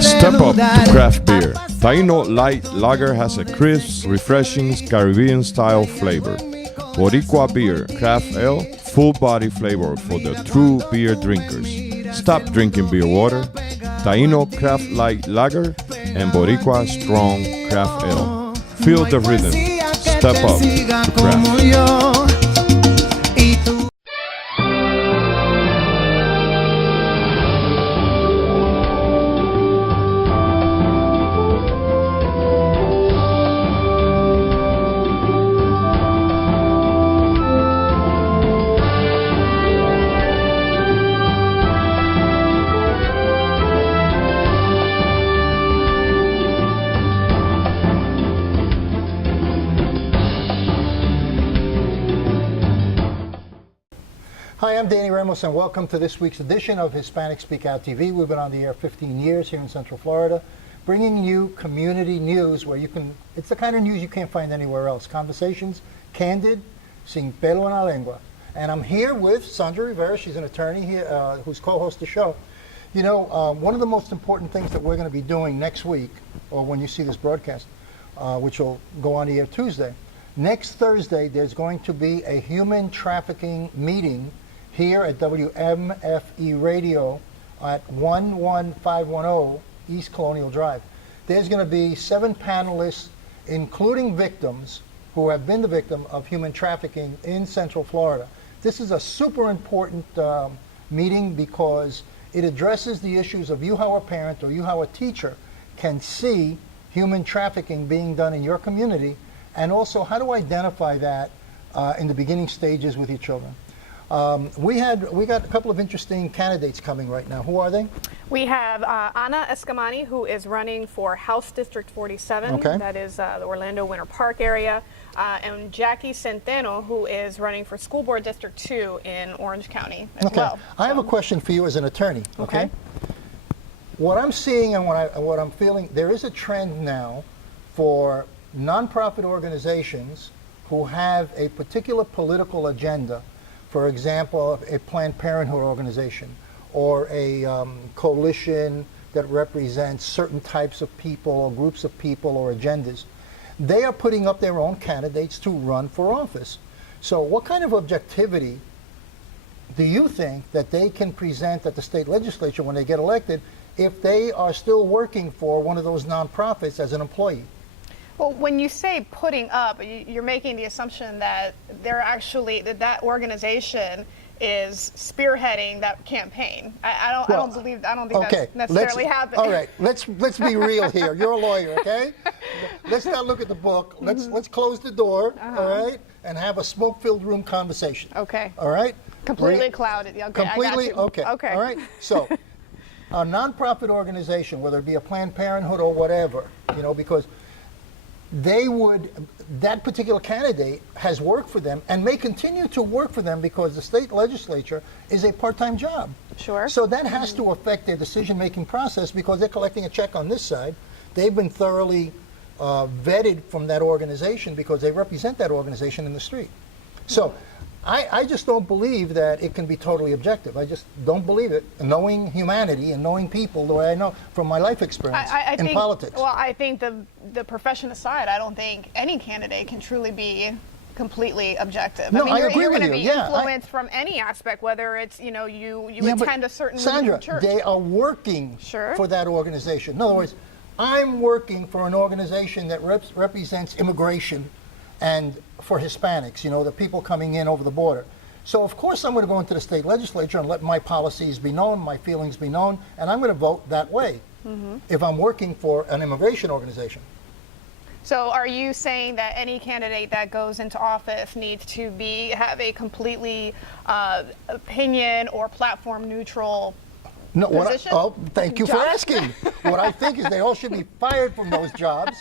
Step up to craft beer. Taino Light Lager has a crisp, refreshing Caribbean-style flavor. Boricua Beer Craft Ale, full-body flavor for the true beer drinkers. Stop drinking beer water. Taino Craft Light Lager and Boricua Strong Craft Ale. Feel the rhythm. Step up to craft. Hi, I'm Danny Ramos, and welcome to this week's edition of Hispanic Speak Out TV. We've been on the air 15 years here in Central Florida, bringing you community news where you can, it's the kind of news you can't find anywhere else. Conversations, candid, sin pelo en la lengua. And I'm here with Sandra Rivera. She's an attorney here, who's co-host the show. You know, one of the most important things that we're going to be doing next week, or when you see this broadcast, which will go on the air Tuesday, next Thursday there's going to be a human trafficking meeting here at WMFE Radio at 11510 East Colonial Drive. There's going to be 7 panelists, including victims who have been the victim of human trafficking in Central Florida. This is a super important meeting because it addresses the issues of you how a parent or you how a teacher can see human trafficking being done in your community, and also how to identify that in the beginning stages with your children. We got a couple of interesting candidates coming right now. Who are they? We have Ana Escamani, who is running for House District 47. Okay. That is the Orlando Winter Park area. And Jackie Centeno, who is running for School Board District 2 in Orange County as well. I have a question for you as an attorney. Okay. What I'm seeing and what I'm feeling, there is a trend now for nonprofit organizations who have a particular political agenda. For example, a Planned Parenthood organization or a coalition that represents certain types of people or groups of people or agendas. They are putting up their own candidates to run for office. So what kind of objectivity do you think that they can present at the state legislature when they get elected if they are still working for one of those nonprofits as an employee? Well, when you say putting up, you're making the assumption that they're actually, that organization is spearheading that campaign. I don't think that's necessarily happening. All right, let's be real here. You're a lawyer, okay? Let's not look at the book. Let's close the door, all right, and have a smoke-filled room conversation. Okay. All right? Completely clouded. Okay, completely, I got you. Okay. All right. So, a nonprofit organization, whether it be a Planned Parenthood or whatever, you know, because that particular candidate has worked for them and may continue to work for them because the state legislature is a part-time job. Sure. So that has to affect their decision-making process because they're collecting a check on this side. They've been thoroughly vetted from that organization because they represent that organization in the street. So I just don't believe that it can be totally objective. I just don't believe it, knowing humanity and knowing people the way I know from my life experience in politics. Well, I think the profession aside, I don't think any candidate can truly be completely objective. No, I mean, agree you're with going to you. be influenced from any aspect, whether it's, you know, you attend a certain Sandra, church. they are working for that organization. In other words, I'm working for an organization that represents immigration and for Hispanics, you know, the people coming in over the border. So of course I'm going to go into the state legislature and let my policies be known, my feelings be known, and I'm going to vote that way if I'm working for an immigration organization. So are you saying that any candidate that goes into office needs to have a completely opinion or platform neutral position? Thank you for asking. What I think is they all should be fired from those jobs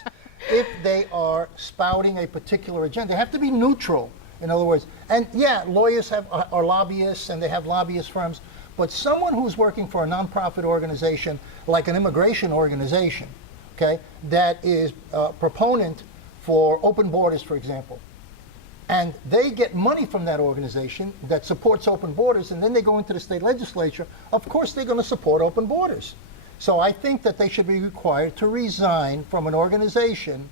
if they are spouting a particular agenda. They have to be neutral, in other words. And yeah, lawyers are lobbyists and they have lobbyist firms, but someone who's working for a nonprofit organization, like an immigration organization, okay, that is a proponent for open borders, for example, and they get money from that organization that supports open borders, and then they go into the state legislature, of course they're going to support open borders. So I think that they should be required to resign from an organization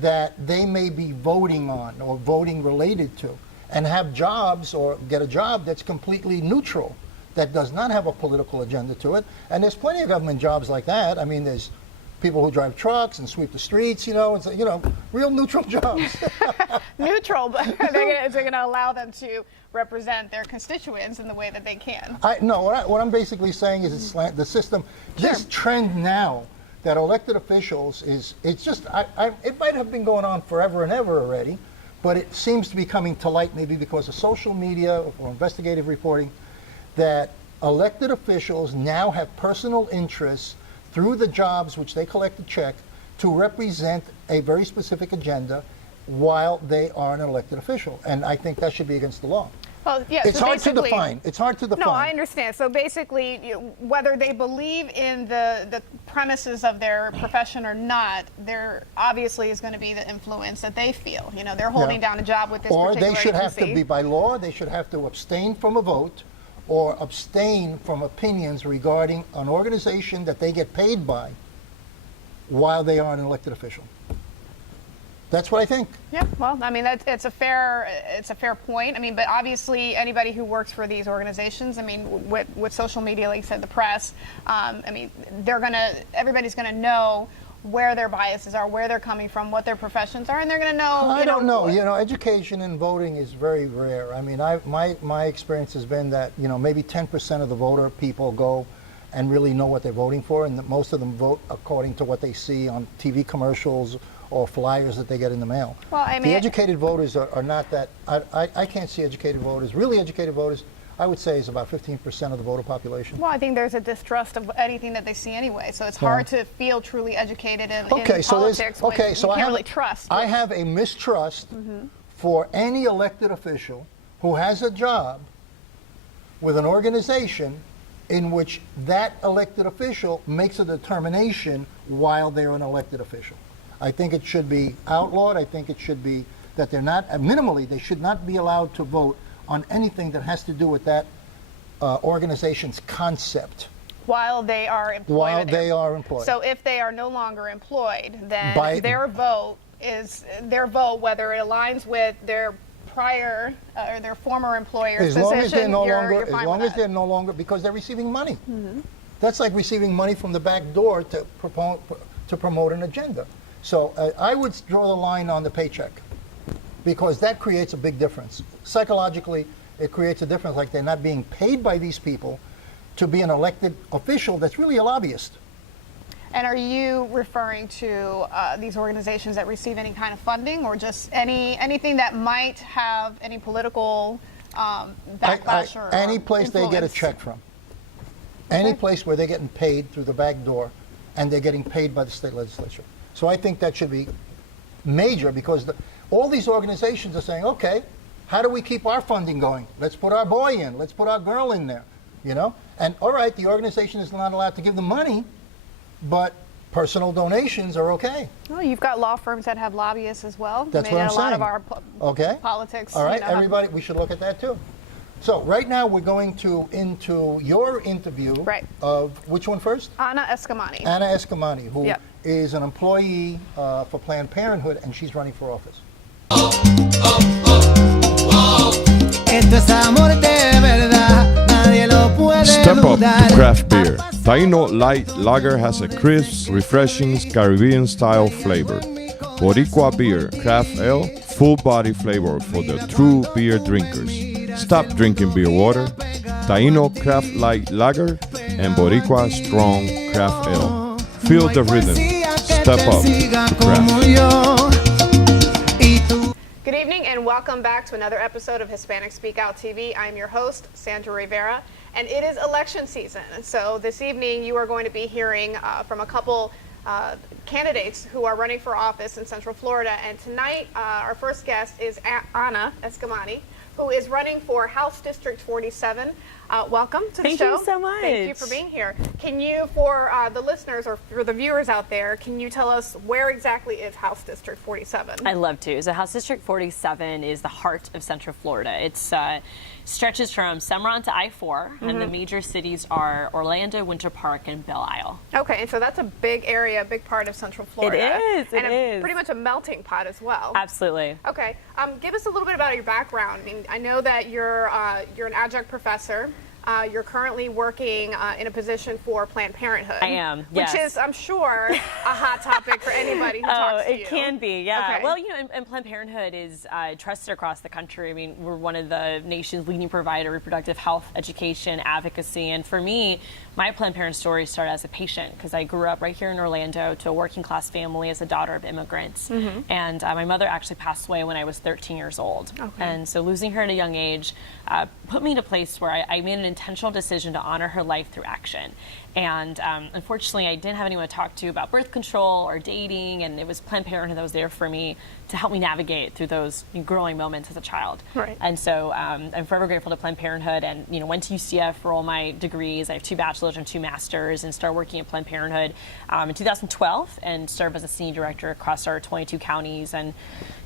that they may be voting on or voting related to, and have jobs or get a job that's completely neutral, that does not have a political agenda to it. And there's plenty of government jobs like that. I mean, there's people who drive trucks and sweep the streets, it's, real neutral jobs. Neutral, but they're going to allow them to represent their constituents in the way that they can. No, what I'm basically saying is the system, this trend now that elected officials it's just, it might have been going on forever and ever already, but it seems to be coming to light maybe because of social media or investigative reporting, that elected officials now have personal interests through the jobs which they collect a check to represent a very specific agenda while they are an elected official. And I think that should be against the law. Well, yeah, it's hard to define. It's hard to define. No, I understand. So basically, whether they believe in the premises of their profession or not, there obviously is going to be the influence that they feel. They're holding down a job with this particular agency. Or they should have to be, by law, they should have to abstain from a vote or abstain from opinions regarding an organization that they get paid by while they are an elected official. That's what I think. Yeah, well, I mean, it's a fair point. I mean, but obviously, anybody who works for these organizations, I mean, with social media, like you said, the press, I mean, everybody's gonna know where their biases are, where they're coming from, what their professions are, and they're going to know. I don't know. Education in voting is very rare. I mean, my experience has been that maybe 10% of the voter people go and really know what they're voting for, and that most of them vote according to what they see on TV commercials or flyers that they get in the mail. Well, I mean, the educated voters are not that. I can't see educated voters. Really educated voters, I would say, is about 15% of the voter population. Well, I think there's a distrust of anything that they see anyway, so it's hard to feel truly educated in politics when you can't really trust. I have a mistrust for any elected official who has a job with an organization in which that elected official makes a determination while they're an elected official. I think it should be outlawed. I think it should be that they're not, minimally, they should not be allowed to vote on anything that has to do with that organization's concept. While they are employed. While they are employed. So if they are no longer employed, then their vote, whether it aligns with their prior or their former employer's position, as long as they're no longer, because they're receiving money. That's like receiving money from the back door to promote an agenda. So I would draw the line on the paycheck, because that creates a big difference. Psychologically, it creates a difference, like they're not being paid by these people to be an elected official that's really a lobbyist. And are you referring to these organizations that receive any kind of funding, or just anything that might have any political backlash or any place influence? They get a check from. Any place where they're getting paid through the back door and they're getting paid by the state legislature. So I think that should be major, because all these organizations are saying, okay, how do we keep our funding going? Let's put our boy in. Let's put our girl in there. And all right, the organization is not allowed to give them money, but personal donations are okay. Well, you've got law firms that have lobbyists as well. That's what I'm saying. A lot of our politics. All right, everybody, we should look at that too. So right now we're going into your interview of which one first? Ana Escamani. Ana Escamani, who is an employee for Planned Parenthood, and she's running for office. Step up to craft beer. Taino Light Lager has a crisp, refreshing Caribbean-style flavor. Boricua Beer Craft Ale, full-body flavor for the true beer drinkers. Stop drinking beer water. Taino Craft Light Lager and Boricua Strong Craft Ale. Feel the rhythm. Step up to craft. Good evening and welcome back to another episode of Hispanic Speak Out TV. I'm your host, Sandra Rivera, and it is election season. So this evening you are going to be hearing from a couple candidates who are running for office in Central Florida. And tonight our first guest is Ana Escamani, who is running for House District 47. Welcome to the show. Thank you so much. Thank you for being here. Can you, for the listeners or for the viewers out there, can you tell us where exactly is House District 47? I'd love to. So House District 47 is the heart of Central Florida. It's stretches from Cimarron to I-4, and the major cities are Orlando, Winter Park, and Belle Isle. Okay, so that's a big area, a big part of Central Florida. It is. And pretty much a melting pot as well. Absolutely. Okay, give us a little bit about your background. I mean, I know that you're an adjunct professor. You're currently working in a position for Planned Parenthood. I am, yes. Which is, I'm sure, a hot topic for anybody who talks to you. It can be, yeah. Okay. Well, you know, and Planned Parenthood is trusted across the country. I mean, we're one of the nation's leading provider of reproductive health, education, advocacy. And for me, my Planned Parenthood story started as a patient because I grew up right here in Orlando to a working class family as a daughter of immigrants. And my mother actually passed away when I was 13 years old. Okay. And so losing her at a young age put me in a place where I made an intentional decision to honor her life through action. And unfortunately, I didn't have anyone to talk to about birth control or dating, and it was Planned Parenthood that was there for me to help me navigate through those growing moments as a child. Right. And so I'm forever grateful to Planned Parenthood, and went to UCF for all my degrees. I have 2 bachelor's and 2 masters, and started working at Planned Parenthood in 2012, and served as a senior director across our 22 counties. And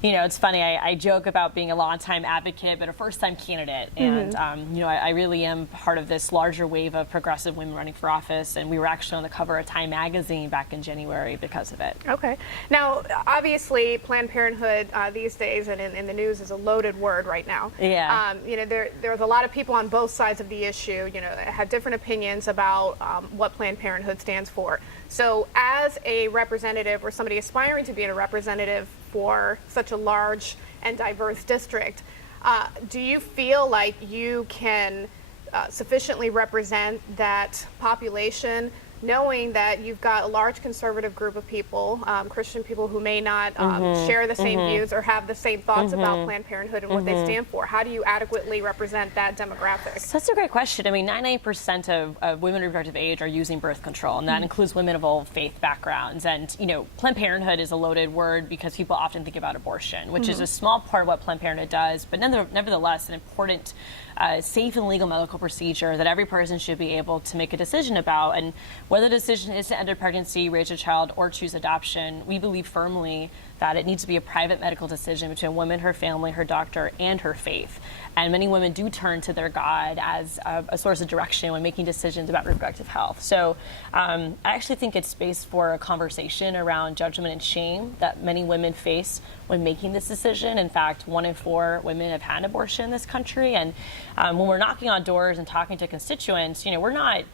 it's funny, I joke about being a longtime advocate, but a first-time candidate. And I really am part of this larger wave of progressive women running for office. And we were actually on the cover of Time magazine back in January because of it. Okay. Now, obviously, Planned Parenthood these days and in the news is a loaded word right now. Yeah. There's a lot of people on both sides of the issue, that have different opinions about what Planned Parenthood stands for. So as a representative or somebody aspiring to be a representative for such a large and diverse district, do you feel like you can sufficiently represent that population, knowing that you've got a large conservative group of people, Christian people who may not share the same views or have the same thoughts about Planned Parenthood and what they stand for? How do you adequately represent that demographic? So that's a great question. I mean, 98% of women of reproductive age are using birth control, and that includes women of all faith backgrounds. And, Planned Parenthood is a loaded word because people often think about abortion, which is a small part of what Planned Parenthood does, but nevertheless an important safe and legal medical procedure that every person should be able to make a decision about. And whether the decision is to end a pregnancy, raise a child, or choose adoption, we believe firmly that it needs to be a private medical decision between a woman, her family, her doctor, and her faith. And many women do turn to their God as a source of direction when making decisions about reproductive health. So I actually think it's space for a conversation around judgment and shame that many women face when making this decision. In fact, 1 in 4 women have had an abortion in this country. And when we're knocking on doors and talking to constituents, we're not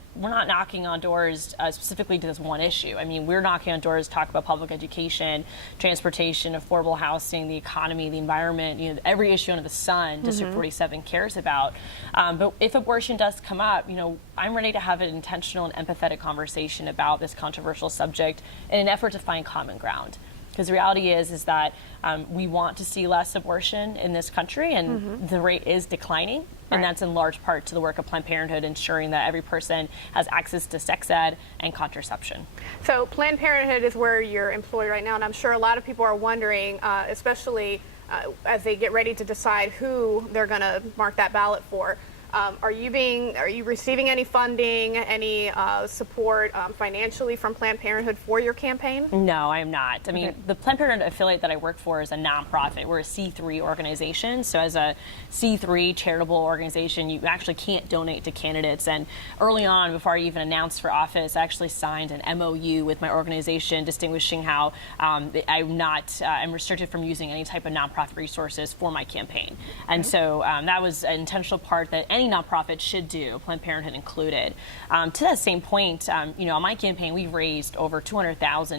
knocking on doors specifically to this one issue. I mean, we're knocking on doors to talk about public education, transportation, affordable housing, the economy, the environment, every issue under the sun District 47 cares about. But if abortion does come up, I'm ready to have an intentional and empathetic conversation about this controversial subject in an effort to find common ground. Because the reality is that we want to see less abortion in this country, and the rate is declining. And that's in large part to the work of Planned Parenthood, ensuring that every person has access to sex ed and contraception. So Planned Parenthood is where you're employed right now, and I'm sure a lot of people are wondering, especially as they get ready to decide who they're going to mark that ballot for. Are you receiving any funding, any support financially from Planned Parenthood for your campaign? No, I am not. I mean, the Planned Parenthood affiliate that I work for is a nonprofit. We're a C3 organization. So as a C3 charitable organization, you actually can't donate to candidates. And early on, before I even announced for office, I actually signed an MOU with my organization distinguishing how I'm restricted from using any type of nonprofit resources for my campaign. And so that was an intentional part that any nonprofit should do, Planned Parenthood included. To that same point, on my campaign, we've raised over $200,000,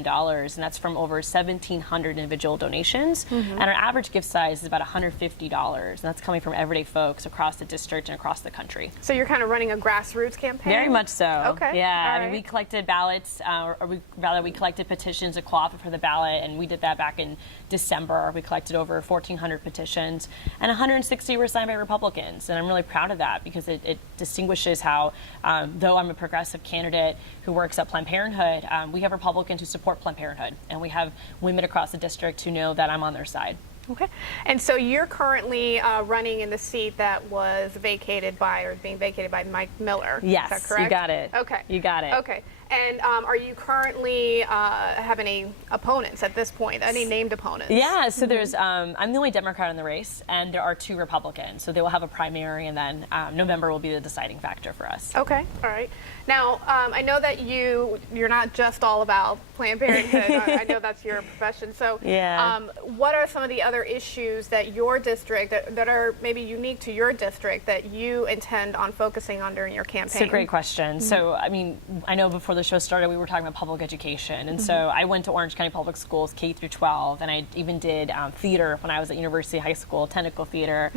and that's from over 1,700 individual donations. And our average gift size is about $150, and that's coming from everyday folks across the district and across the country. So you're kind of running a grassroots campaign? Very much so. Okay. Yeah. I mean, we collected ballots, we collected petitions to qualify for the ballot, and we did that back in December. We collected over 1,400 petitions, and 160 were signed by Republicans, and I'm really proud of that because it distinguishes how, though I'm a progressive candidate who works at Planned Parenthood, we have Republicans who support Planned Parenthood, and we have women across the district who know that I'm on their side. Okay. And so you're currently running in the seat that was vacated by, or being vacated by Mike Miller. Yes, is that correct? you got it. Okay. You got it. Okay. And are you currently have any opponents at this point? Any named opponents? Yeah, so there's, I'm the only Democrat in the race, and there are 2 Republicans. So they will have a primary, and then November will be the deciding factor for us. Okay, all right. Now, I know that you're not just all about Planned Parenthood. I know that's your profession. So yeah. What are some of the other issues that your district, that are maybe unique to your district, that you intend on focusing on during your campaign? It's a great question. So, I mean, I know before the show started, we were talking about public education. And so I went to Orange County Public Schools K through 12, and I even did theater when I was at University High School, technical theater.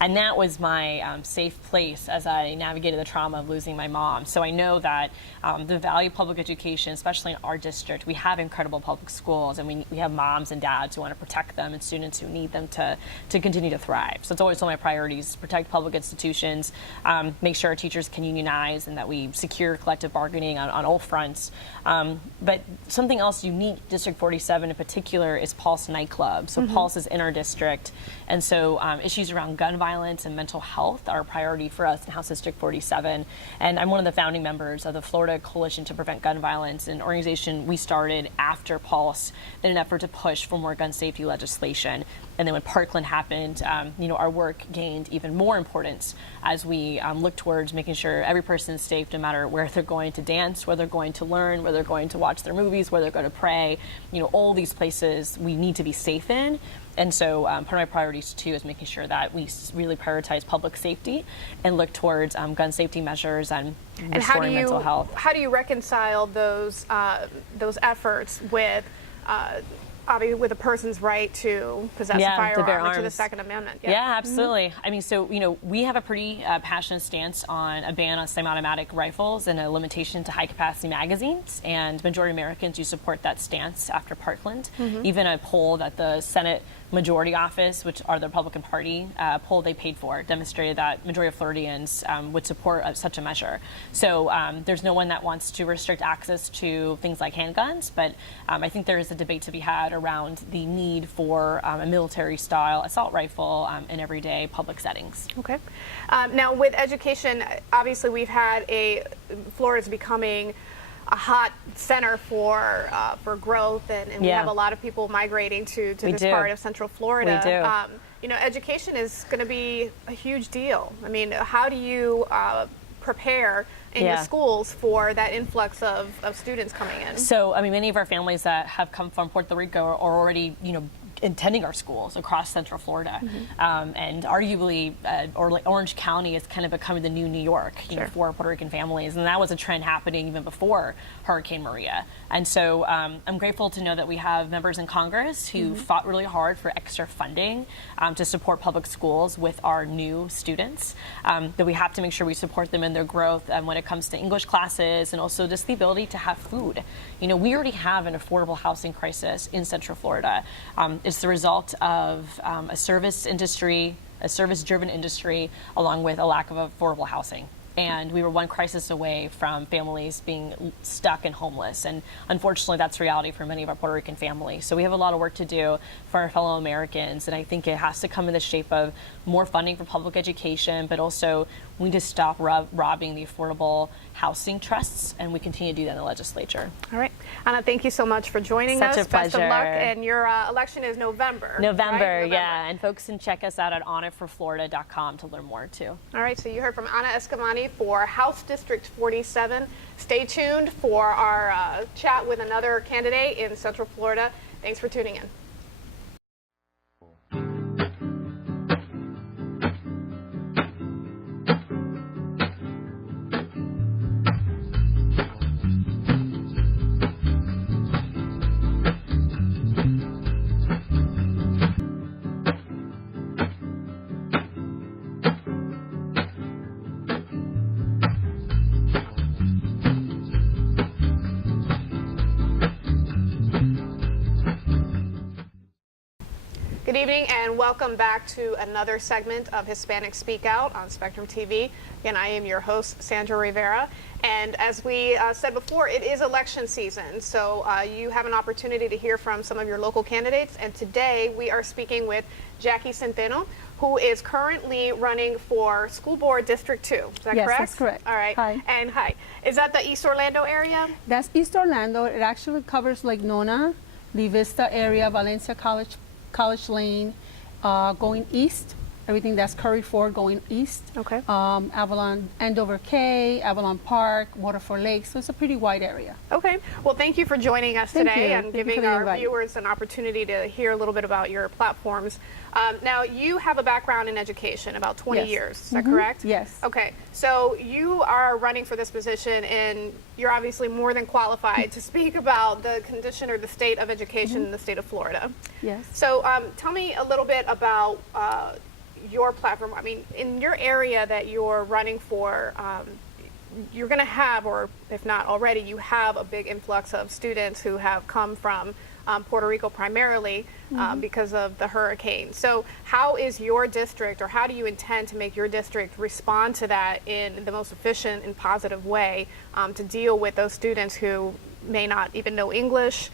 And that was my safe place as I navigated the trauma of losing my mom. So I know that the value of public education, especially in our district, we have incredible public schools, and we have moms and dads who want to protect them and students who need them to continue to thrive. So it's always one of my priorities: protect public institutions, make sure our teachers can unionize, and that we secure collective bargaining on all fronts. But something else unique, District 47 in particular, is Pulse nightclub. So Pulse is in our district, and so issues around gun violence and mental health are a priority for us in House District 47. And I'm one of the founding members of the Florida Coalition to Prevent Gun Violence, an organization we started after Pulse in an effort to push for more gun safety legislation. And then when Parkland happened, our work gained even more importance as we look towards making sure every person is safe, no matter where they're going to dance, where they're going to learn, where they're going to watch their movies, where they're going to pray. All these places we need to be safe in. And so part of my priorities, too, is making sure that we really prioritize public safety and look towards gun safety measures and restoring mental health. How do you reconcile those efforts with obviously with a person's right to possess a firearm, or to the Second Amendment? Yeah, absolutely. I mean, so, we have a pretty passionate stance on a ban on semi-automatic rifles and a limitation to high-capacity magazines, and majority of Americans do support that stance after Parkland. Even a poll that the Senate Majority Office, which are the Republican Party, poll they paid for, demonstrated that majority of Floridians would support such a measure. So there's no one that wants to restrict access to things like handguns, but I think there is a debate to be had around the need for a military-style assault rifle in everyday public settings. Okay. Now, with education, obviously we've had Florida's becoming a hot center for growth, and we have a lot of people migrating to this part of Central Florida. We do. Education is going to be a huge deal. I mean, how do you prepare in your schools for that influx of students coming in? So, I mean, many of our families that have come from Puerto Rico are already, attending our schools across Central Florida. And arguably, Orange County is kind of becoming the new New York for Puerto Rican families. And that was a trend happening even before Hurricane Maria. And so I'm grateful to know that we have members in Congress who fought really hard for extra funding to support public schools with our new students. That we have to make sure we support them in their growth when it comes to English classes, and also just the ability to have food. We already have an affordable housing crisis in Central Florida. It's the result of a service-driven industry, along with a lack of affordable housing. And we were one crisis away from families being stuck and homeless. And unfortunately, that's reality for many of our Puerto Rican families. So we have a lot of work to do for our fellow Americans. And I think it has to come in the shape of more funding for public education, but also we need to stop robbing the affordable housing trusts, and we continue to do that in the legislature. All right. Anna, thank you so much for joining us. Such a pleasure. Best of luck. And your election is November. November, yeah. And folks can check us out at onitforflorida.com to learn more, too. All right. So you heard from Anna Escamani for House District 47. Stay tuned for our chat with another candidate in Central Florida. Thanks for tuning in. Good evening and welcome back to another segment of Hispanic Speak Out on Spectrum TV. Again, I am your host, Sandra Rivera. And as we said before, it is election season, so you have an opportunity to hear from some of your local candidates. And today we are speaking with Jackie Centeno, who is currently running for School Board District 2. Is that correct? Yes, that's correct. All right. Hi. And hi. Is that the East Orlando area? That's East Orlando. It actually covers like Nona, Lee Vista area, Valencia College Lane, going east. Everything that's Curry Ford going east. Okay. Avalon, Andover Cay, Avalon Park, Waterford Lake. So it's a pretty wide area. Okay. Well, thank you for joining us Thank today you. and Thank you giving for the our invite. viewers an opportunity to hear a little bit about your platforms. Now, you have a background in education, about 20 Yes. years. Is that correct? Yes. Okay. So you are running for this position, and you're obviously more than qualified to speak about the condition or the state of education in the state of Florida. Yes. So tell me a little bit about your platform. I mean, in your area that you're running for, you're going to have, or if not already, you have a big influx of students who have come from Puerto Rico primarily because of the hurricane. So how is your district, or how do you intend to make your district respond to that in the most efficient and positive way to deal with those students who may not even know English,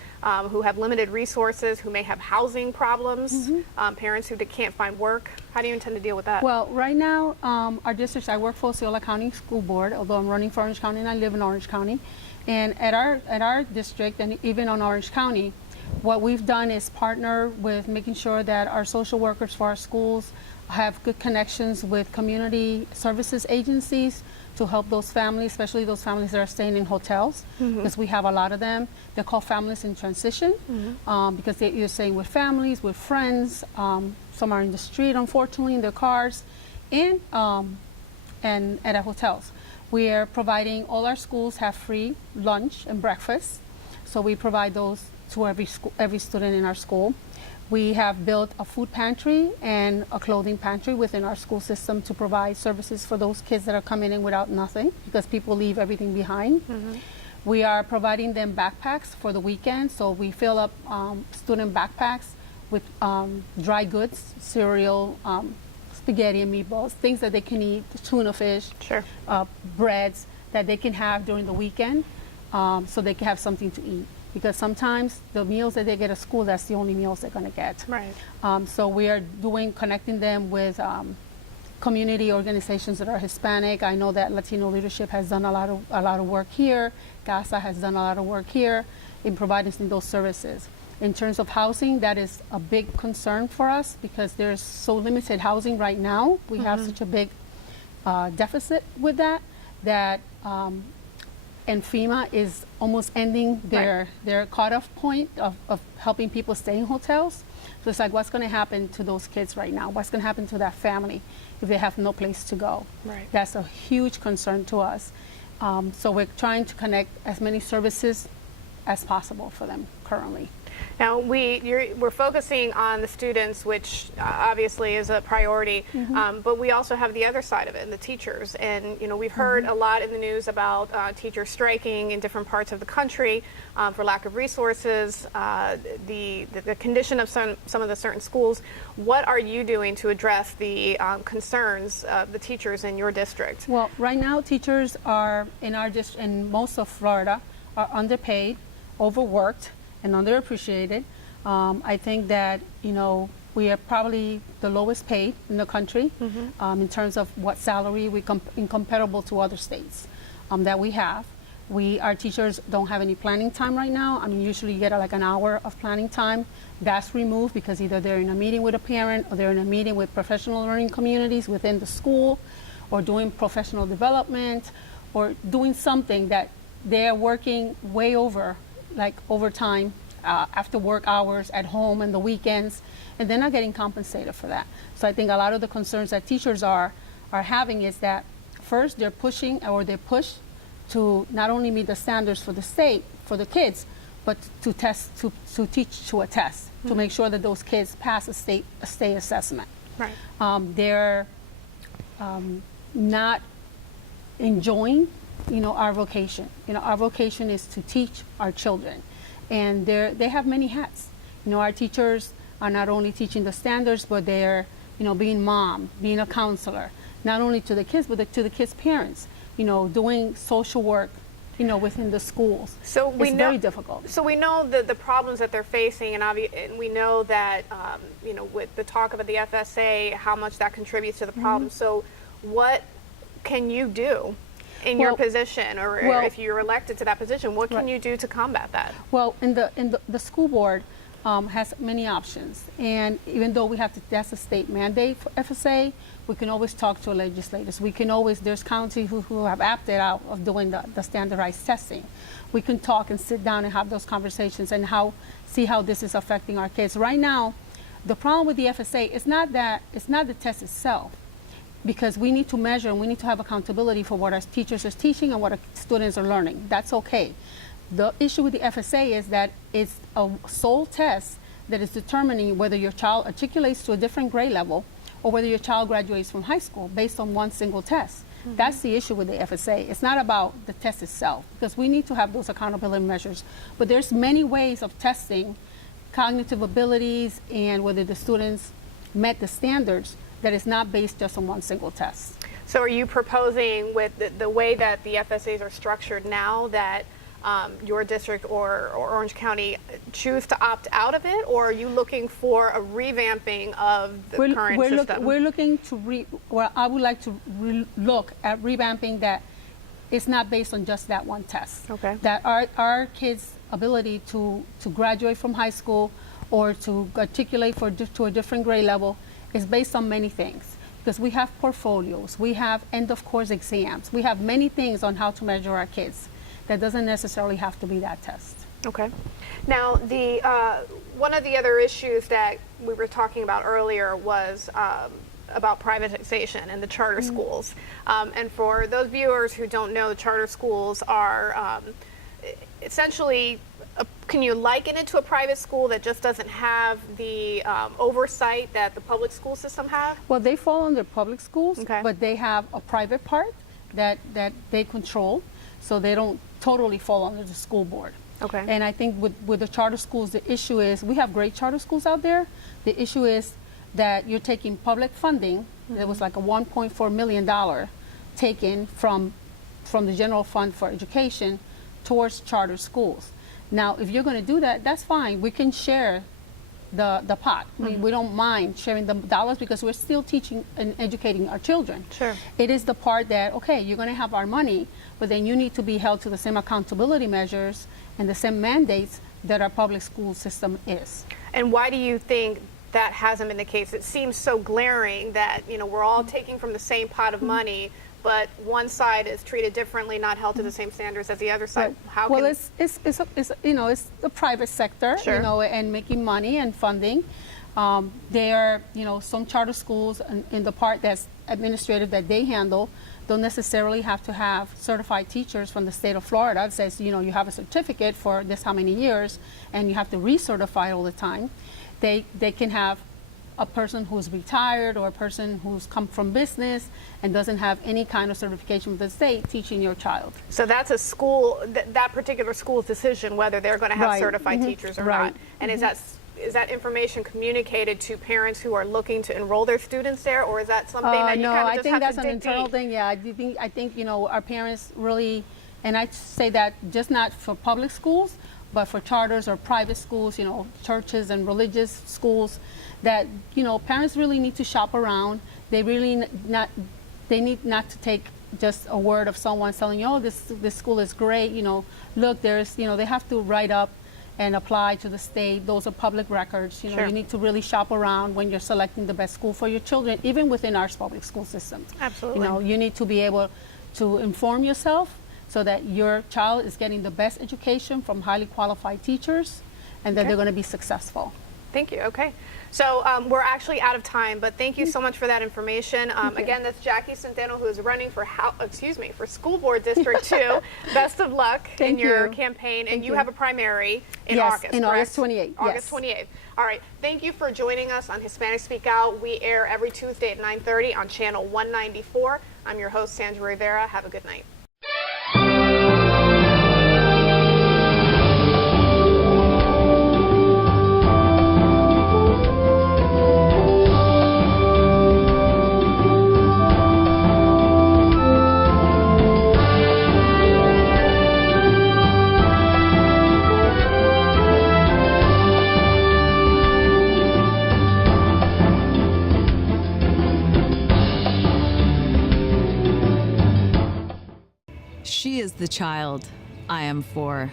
who have limited resources, who may have housing problems, parents who can't find work? How do you intend to deal with that? Well, right now, our district, I work for Osceola County School Board, although I'm running for Orange County and I live in Orange County. And at our district, and even on Orange County, what we've done is partner with making sure that our social workers for our schools have good connections with community services agencies to help those families, especially those families that are staying in hotels, because we have a lot of them. They're called families in transition, because you're staying with families, with friends. Some are in the street, unfortunately, in their cars, and at hotels. We are providing, all our schools have free lunch and breakfast, so we provide those to every student in our school. We have built a food pantry and a clothing pantry within our school system to provide services for those kids that are coming in without nothing, because people leave everything behind. We are providing them backpacks for the weekend, so we fill up student backpacks with dry goods, cereal, spaghetti and meatballs, things that they can eat, tuna fish, breads that they can have during the weekend, so they can have something to eat. Because sometimes the meals that they get at school, that's the only meals they're going to get. Right. So we are connecting them with community organizations that are Hispanic. I know that Latino Leadership has done a lot of work here. CASA has done a lot of work here in providing those services. In terms of housing, that is a big concern for us because there's so limited housing right now. We have such a big deficit with that and FEMA is almost ending their cutoff point of helping people stay in hotels. So it's like, what's going to happen to those kids right now? What's going to happen to that family if they have no place to go? Right. That's a huge concern to us. So we're trying to connect as many services as possible for them currently. Now, we're focusing on the students, which obviously is a priority, but we also have the other side of it, the teachers. And, you know, we've heard a lot in the news about teachers striking in different parts of the country for lack of resources, the condition of some of the certain schools. What are you doing to address the concerns of the teachers in your district? Well, right now, teachers are in our district, in most of Florida, are underpaid, overworked, and underappreciated. I think that, you know, we are probably the lowest paid in the country in terms of what salary we incomparable to other states that we have. Our teachers don't have any planning time right now. I mean, usually you get like an hour of planning time. That's removed because either they're in a meeting with a parent or they're in a meeting with professional learning communities within the school or doing professional development or doing something that they're working way over, like overtime, after work hours, at home, and the weekends, and they're not getting compensated for that. So I think a lot of the concerns that teachers are having is that first they're pushing or they push to not only meet the standards for the state, for the kids, but to teach to a test, to make sure that those kids pass a state assessment. Right. They're not enjoying, you know, our vocation. You know, our vocation is to teach our children, and they have many hats. You know, our teachers are not only teaching the standards, but they're, being mom, being a counselor, not only to the kids, but to the kids' parents, doing social work, within the schools. So we it's know, very difficult. So we know the problems that they're facing, and we know that, with the talk about the FSA, how much that contributes to the problem. So what can you do in your position, or if you're elected to that position, what can you do to combat that? Well, in the school board has many options, and even though that's a state mandate for FSA, we can always talk to legislators. We can always, there's counties who have opted out of doing the standardized testing. We can talk and sit down and have those conversations and see how this is affecting our kids. Right now, the problem with the FSA is not the test itself, because we need to measure and we need to have accountability for what our teachers are teaching and what our students are learning. That's okay. The issue with the FSA is that it's a sole test that is determining whether your child articulates to a different grade level or whether your child graduates from high school based on one single test. That's the issue with the FSA. It's not about the test itself, because we need to have those accountability measures. But there's many ways of testing cognitive abilities and whether the students met the standards that is not based just on one single test. So are you proposing, with the way that the FSAs are structured now, that your district or Orange County choose to opt out of it, or are you looking for a revamping of the current system? We're looking to I would like to look at revamping that. It's not based on just that one test. Okay. That our kids' ability to graduate from high school or to articulate to a different grade level is based on many things. Because we have portfolios, we have end of course exams, we have many things on how to measure our kids. That doesn't necessarily have to be that test. Okay. Now, one of the other issues that we were talking about earlier was about privatization and the charter schools. And for those viewers who don't know, the charter schools are essentially, can you liken it to a private school that just doesn't have the oversight that the public school system has? Well, they fall under public schools, Okay. but they have a private part that they control, so they don't totally fall under the school board. Okay. And I think with the charter schools, the issue is, we have great charter schools out there. The issue is that you're taking public funding. There was like a $1.4 million taken from the general fund for education towards charter schools. Now, if you're going to do that, that's fine. We can share the pot. I mean, we don't mind sharing the dollars because we're still teaching and educating our children. Sure. It is the part that, okay, you're going to have our money, but then you need to be held to the same accountability measures and the same mandates that our public school system is. And why do you think that hasn't been the case? It seems so glaring that, we're all taking from the same pot of money, but one side is treated differently, not held to the same standards as the other side. How well, can it's the private sector, Sure. And making money and funding. There are, some charter schools in the part that's administrative that they handle don't necessarily have to have certified teachers from the state of Florida that says, you have a certificate for this how many years and you have to recertify all the time. They can have a person who's retired or a person who's come from business and doesn't have any kind of certification with the state teaching your child. So that's a school, that particular school's decision whether they're going to have Right. certified teachers or Right. not. And is that information communicated to parents who are looking to enroll their students there, or is that something that you no, kind of I just think have that's to an dig internal deep? thing. Yeah, I think our parents really, and I say that just not for public schools, but for charters or private schools, churches and religious schools, that parents really need to shop around. They really need not to take just a word of someone telling you, oh, this school is great. Look, there's they have to write up and apply to the state. Those are public records. Sure. You need to really shop around when you're selecting the best school for your children, even within our public school systems. Absolutely. You need to be able to inform yourself so that your child is getting the best education from highly qualified teachers and that Okay. they're going to be successful. Thank you. Okay. So we're actually out of time, but thank you so much for that information. Again, that's Jackie Centeno, who is running for School Board District 2. Best of luck in Thank your you. campaign. Thank And you you. have a primary in Yes, August, in correct? August 28th, August yes. 28th. All right. Thank you for joining us on Hispanic Speak Out. We air every Tuesday at 9:30 on channel 194. I'm your host, Sandra Rivera. Have a good night. She is the child I am for.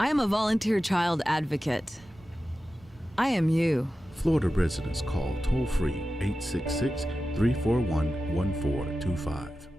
I am a volunteer child advocate. I am you. Florida residents call toll-free 866-341-1425.